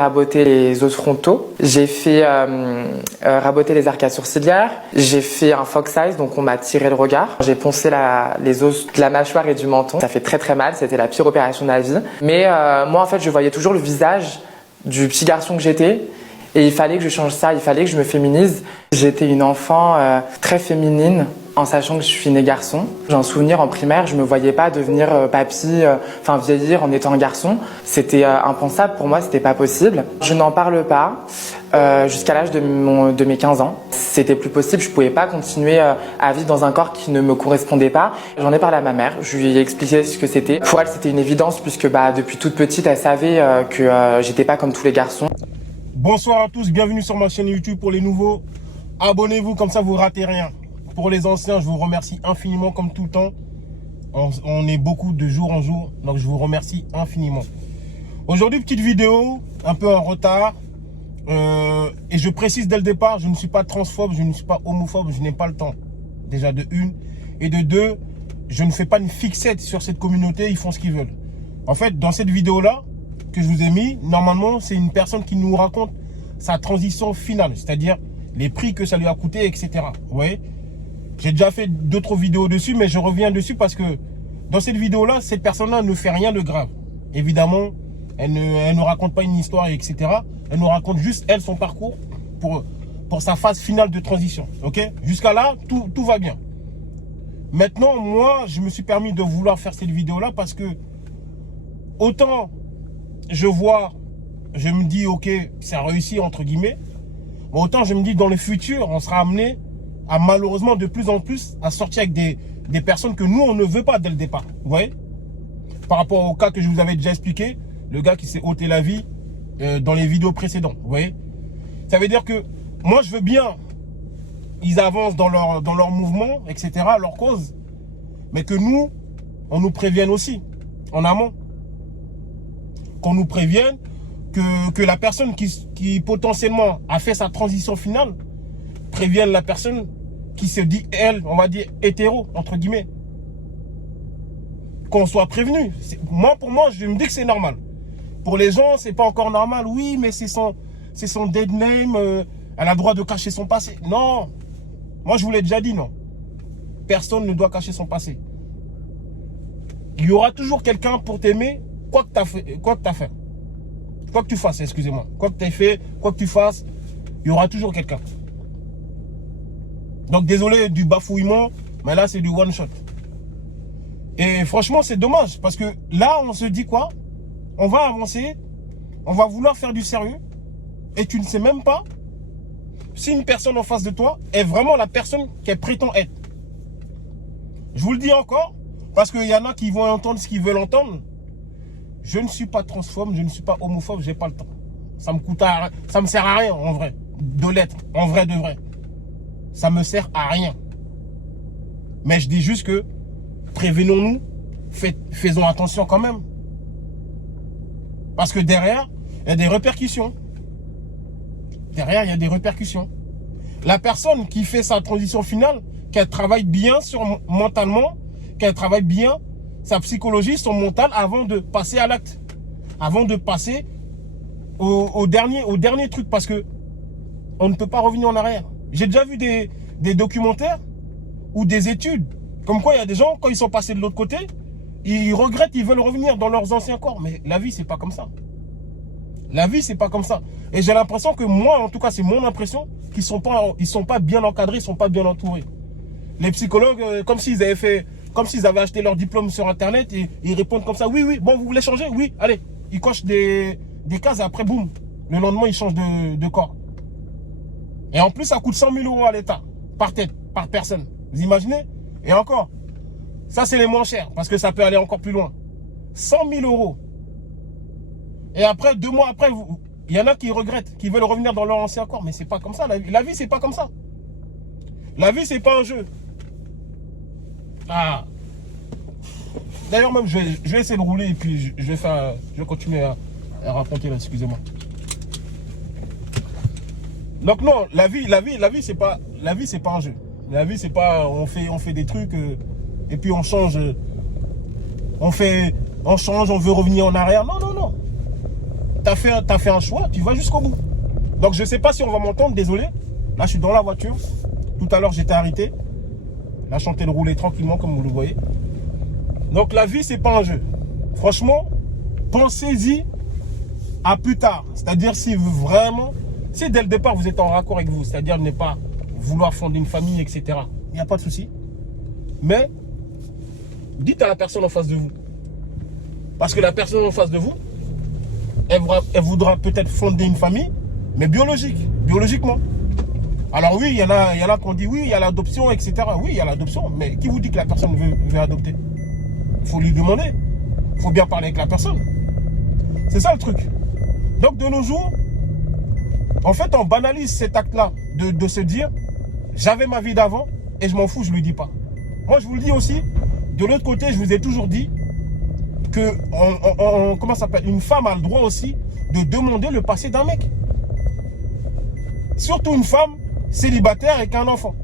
raboter les os frontaux, j'ai fait raboter les arcades sourcilières, j'ai fait un fox eyes, donc on m'a tiré le regard, j'ai poncé les os de la mâchoire et du menton, ça fait très très mal, c'était la pire opération de la vie. Mais moi en fait je voyais toujours le visage du petit garçon que j'étais et il fallait que je change ça, il fallait que je me féminise. J'étais une enfant très féminine en sachant que je suis née garçon. J'ai un souvenir en primaire, je me voyais pas devenir papy, vieillir en étant un garçon. C'était impensable pour moi, c'était pas possible. Je n'en parle pas jusqu'à l'âge de mes 15 ans. C'était plus possible, je pouvais pas continuer à vivre dans un corps qui ne me correspondait pas. J'en ai parlé à ma mère, je lui ai expliqué ce que c'était. Pour elle, c'était une évidence puisque depuis toute petite, elle savait que j'étais pas comme tous les garçons. Bonsoir à tous, bienvenue sur ma chaîne YouTube. Pour les nouveaux, abonnez-vous, comme ça vous ratez rien. Pour les anciens, je vous remercie infiniment comme tout le temps. On est beaucoup de jour en jour, donc je vous remercie infiniment. Aujourd'hui, petite vidéo, un peu en retard. Et je précise dès le départ, je ne suis pas transphobe, je ne suis pas homophobe, je n'ai pas le temps. Déjà de une. Et de deux, je ne fais pas une fixette sur cette communauté, ils font ce qu'ils veulent. En fait, dans cette vidéo-là, que je vous ai mis, normalement, c'est une personne qui nous raconte sa transition finale, c'est-à-dire les prix que ça lui a coûté, etc. Vous voyez? J'ai déjà fait d'autres vidéos dessus, mais je reviens dessus parce que dans cette vidéo-là, cette personne-là ne fait rien de grave. Évidemment, elle ne raconte pas une histoire, etc. Elle nous raconte juste, elle, son parcours pour sa phase finale de transition. Ok? Jusqu'à là, tout va bien. Maintenant, moi, je me suis permis de vouloir faire cette vidéo-là parce que autant je me dis, ok, ça a réussi, entre guillemets. Mais autant je me dis, dans le futur, on sera amené à malheureusement de plus en plus à sortir avec des personnes que nous, on ne veut pas dès le départ. Vous voyez? Par rapport au cas que je vous avais déjà expliqué, le gars qui s'est ôté la vie dans les vidéos précédentes. Vous voyez? Ça veut dire que moi, je veux bien, ils avancent dans leur mouvement, etc., leur cause, mais que nous, on nous prévienne aussi, en amont. Qu'on nous prévienne que la personne qui potentiellement a fait sa transition finale prévienne la personne qui se dit, elle, on va dire, hétéro, entre guillemets. Qu'on soit prévenu. Pour moi, je me dis que c'est normal. Pour les gens, c'est pas encore normal. Oui, mais c'est son dead name, elle a le droit de cacher son passé. Non. Moi, je vous l'ai déjà dit, non. Personne ne doit cacher son passé. Il y aura toujours quelqu'un pour t'aimer, quoi que tu as fait. Quoi que tu fasses, excusez-moi. Quoi que tu aies fait, quoi que tu fasses, il y aura toujours quelqu'un. Donc désolé du bafouillement, mais là c'est du one shot. Et franchement c'est dommage parce que là on se dit quoi? On va avancer, on va vouloir faire du sérieux et tu ne sais même pas si une personne en face de toi est vraiment la personne qu'elle prétend être. Je vous le dis encore parce qu'il y en a qui vont entendre ce qu'ils veulent entendre. Je ne suis pas transphobe, je ne suis pas homophobe, j'ai pas le temps. Ça me sert à rien en vrai de l'être, en vrai de vrai. Ça me sert à rien. Mais je dis juste que prévenons-nous, faisons attention quand même. Parce que derrière, il y a des répercussions. Derrière, il y a des répercussions. La personne qui fait sa transition finale, qu'elle travaille bien mentalement, qu'elle travaille bien sa psychologie, son mental avant de passer à l'acte. Avant de passer au dernier truc. Parce que on ne peut pas revenir en arrière. J'ai déjà vu des documentaires ou des études. Comme quoi il y a des gens, quand ils sont passés de l'autre côté, ils regrettent, ils veulent revenir dans leurs anciens corps. Mais la vie, c'est pas comme ça. La vie, c'est pas comme ça. Et j'ai l'impression que moi, en tout cas, c'est mon impression, qu'ils sont pas bien encadrés, ils sont pas bien entourés. Les psychologues, comme s'ils avaient acheté leur diplôme sur Internet et ils répondent comme ça. Oui, oui, bon, vous voulez changer? Oui, allez. Ils cochent des cases et après, boum. Le lendemain, ils changent de corps. Et en plus, ça coûte 100 000 € à l'État, par tête, par personne. Vous imaginez? Et encore, ça, c'est les moins chers, parce que ça peut aller encore plus loin. 100 000 €. Et après, 2 mois après, il y en a qui regrettent, qui veulent revenir dans leur ancien corps. Mais c'est pas comme ça. La vie, c'est pas comme ça. La vie, c'est pas un jeu. Ah. D'ailleurs, même, je vais essayer de rouler et puis je vais continuer à raconter là, excusez-moi. Donc non, la vie c'est pas un jeu. La vie c'est pas on fait des trucs et puis on change, on veut revenir en arrière. Non. t'as fait un choix, tu vas jusqu'au bout. Donc je sais pas si on va m'entendre, désolé. Là, je suis dans la voiture. Tout à l'heure, j'étais arrêté. Là, je suis en train de rouler tranquillement, comme vous le voyez. Donc la vie, c'est pas un jeu. Franchement, pensez-y à plus tard. C'est-à-dire si vraiment, si dès le départ, vous êtes en raccord avec vous, c'est-à-dire ne pas vouloir fonder une famille, etc. Il n'y a pas de souci. Mais dites à la personne en face de vous. Parce que la personne en face de vous, elle voudra peut-être fonder une famille, mais biologiquement. Alors oui, il y en a qui ont dit oui, il y a l'adoption, etc. Oui, il y a l'adoption, mais qui vous dit que la personne veut adopter? Il faut lui demander. Il faut bien parler avec la personne. C'est ça le truc. Donc de nos jours, en fait, on banalise cet acte-là de se dire j'avais ma vie d'avant et je m'en fous, je ne lui dis pas. Moi, je vous le dis aussi, de l'autre côté, je vous ai toujours dit que comment ça s'appelle, une femme a le droit aussi de demander le passé d'un mec. Surtout une femme célibataire avec un enfant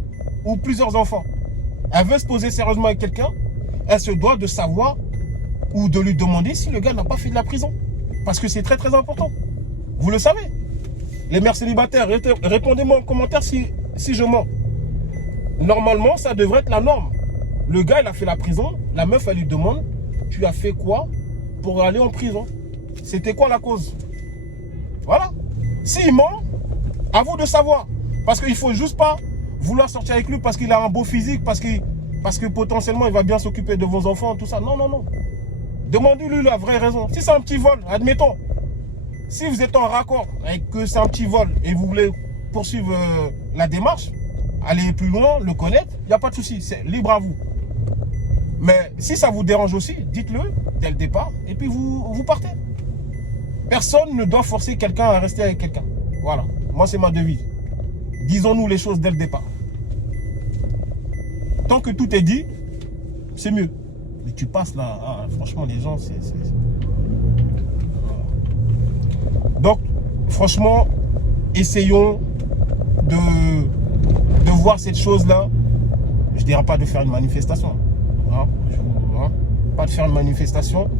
ou plusieurs enfants. Elle veut se poser sérieusement avec quelqu'un, elle se doit de savoir ou de lui demander si le gars n'a pas fait de la prison. Parce que c'est très très important. Vous le savez. Les mères célibataires, répondez-moi en commentaire si je mens. Normalement, ça devrait être la norme. Le gars, il a fait la prison, la meuf, elle lui demande, tu as fait quoi pour aller en prison? C'était quoi la cause? Voilà. S'il ment, à vous de savoir. Parce qu'il ne faut juste pas vouloir sortir avec lui parce qu'il a un beau physique, parce que potentiellement il va bien s'occuper de vos enfants, tout ça. Non, non, non. Demandez-lui la vraie raison. Si c'est un petit vol, admettons. Si vous êtes en raccord avec que c'est un petit vol et vous voulez poursuivre la démarche, aller plus loin, le connaître, il n'y a pas de souci. C'est libre à vous. Mais si ça vous dérange aussi, dites-le dès le départ et puis vous partez. Personne ne doit forcer quelqu'un à rester avec quelqu'un. Voilà. Moi, c'est ma devise. Disons-nous les choses dès le départ. Tant que tout est dit, c'est mieux. Mais tu passes là, franchement, les gens, c'est... Donc, franchement, essayons de voir cette chose-là. Je ne dirais pas de faire une manifestation. Pas de faire une manifestation.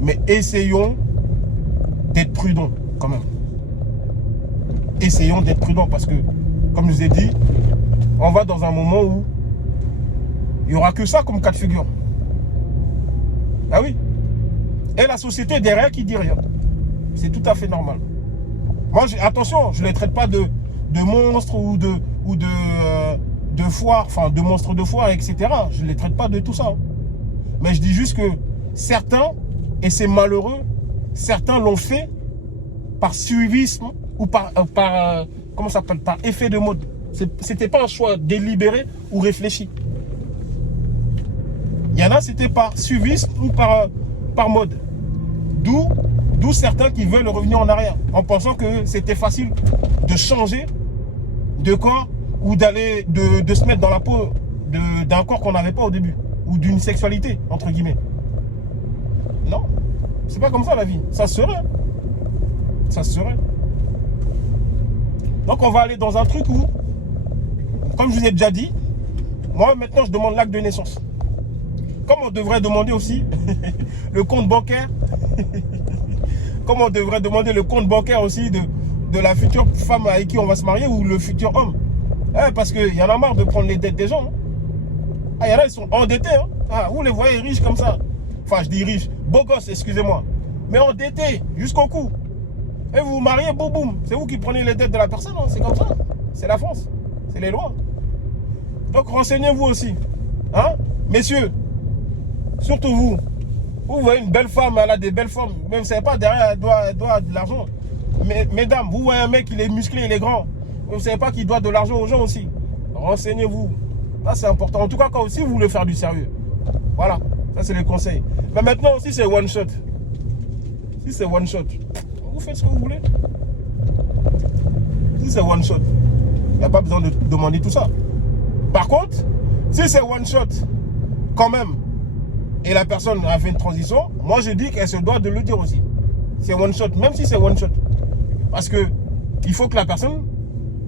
Mais essayons d'être prudents quand même. Essayons d'être prudents parce que, comme je vous ai dit, on va dans un moment où il n'y aura que ça comme cas de figure. Ah oui. Et la société derrière qui dit rien. C'est tout à fait normal. Moi, attention, je ne les traite pas de monstres ou de foires, enfin de monstres de foire, etc. Je ne les traite pas de tout ça. Mais je dis juste que certains, et c'est malheureux, certains l'ont fait par suivisme ou par comment ça s'appelle, par effet de mode. C'était pas un choix délibéré ou réfléchi. Il y en a, c'était par suivisme ou par mode. D'où certains qui veulent revenir en arrière, en pensant que c'était facile de changer de corps ou d'aller de se mettre dans la peau d'un corps qu'on n'avait pas au début, ou d'une sexualité, entre guillemets. Non, c'est pas comme ça la vie. Ça se serait. Ça se serait. Donc on va aller dans un truc où, comme je vous ai déjà dit, moi maintenant je demande l'acte de naissance. Comme on devrait demander aussi le compte bancaire, comme on devrait demander le compte bancaire aussi de la future femme avec qui on va se marier ou le futur homme. Parce qu'il y en a marre de prendre les dettes des gens. Il y en a, ils sont endettés. Vous les voyez riches comme ça. Enfin, je dis riches, beaux gosses, excusez-moi. Mais endettés jusqu'au cou. Et vous vous mariez, boum, boum. C'est vous qui prenez les dettes de la personne. C'est comme ça. C'est la France. C'est les lois. Donc, renseignez-vous aussi. Messieurs, surtout vous. Vous voyez une belle femme, elle a des belles formes. Mais vous ne savez pas, derrière, elle doit de l'argent. Mais, mesdames, vous voyez un mec, il est musclé, il est grand. Mais vous ne savez pas qu'il doit de l'argent aux gens aussi. Renseignez-vous. Ça, c'est important. En tout cas, quand aussi, vous voulez faire du sérieux. Voilà. Ça, c'est les conseils. Mais maintenant aussi, c'est one shot. Si c'est one shot, vous faites ce que vous voulez. Si c'est one shot, il n'y a pas besoin de demander tout ça. Par contre, si c'est one shot, quand même, et la personne a fait une transition, moi je dis qu'elle se doit de le dire aussi. C'est one shot, même si c'est one shot. Parce que il faut que la personne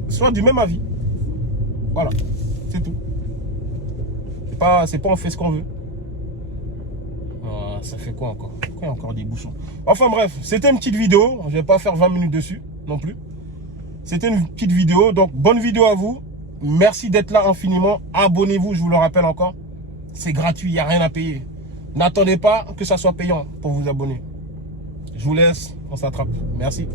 soit du même avis. Voilà, c'est tout. C'est pas on fait ce qu'on veut. Voilà. ça fait quoi encore? Pourquoi il y a encore des bouchons? Enfin bref, c'était une petite vidéo. Je vais pas faire 20 minutes dessus non plus. C'était une petite vidéo. Donc, bonne vidéo à vous. Merci d'être là infiniment. Abonnez-vous, je vous le rappelle encore. C'est gratuit, il n'y a rien à payer. N'attendez pas que ça soit payant pour vous abonner. Je vous laisse, on s'attrape. Merci.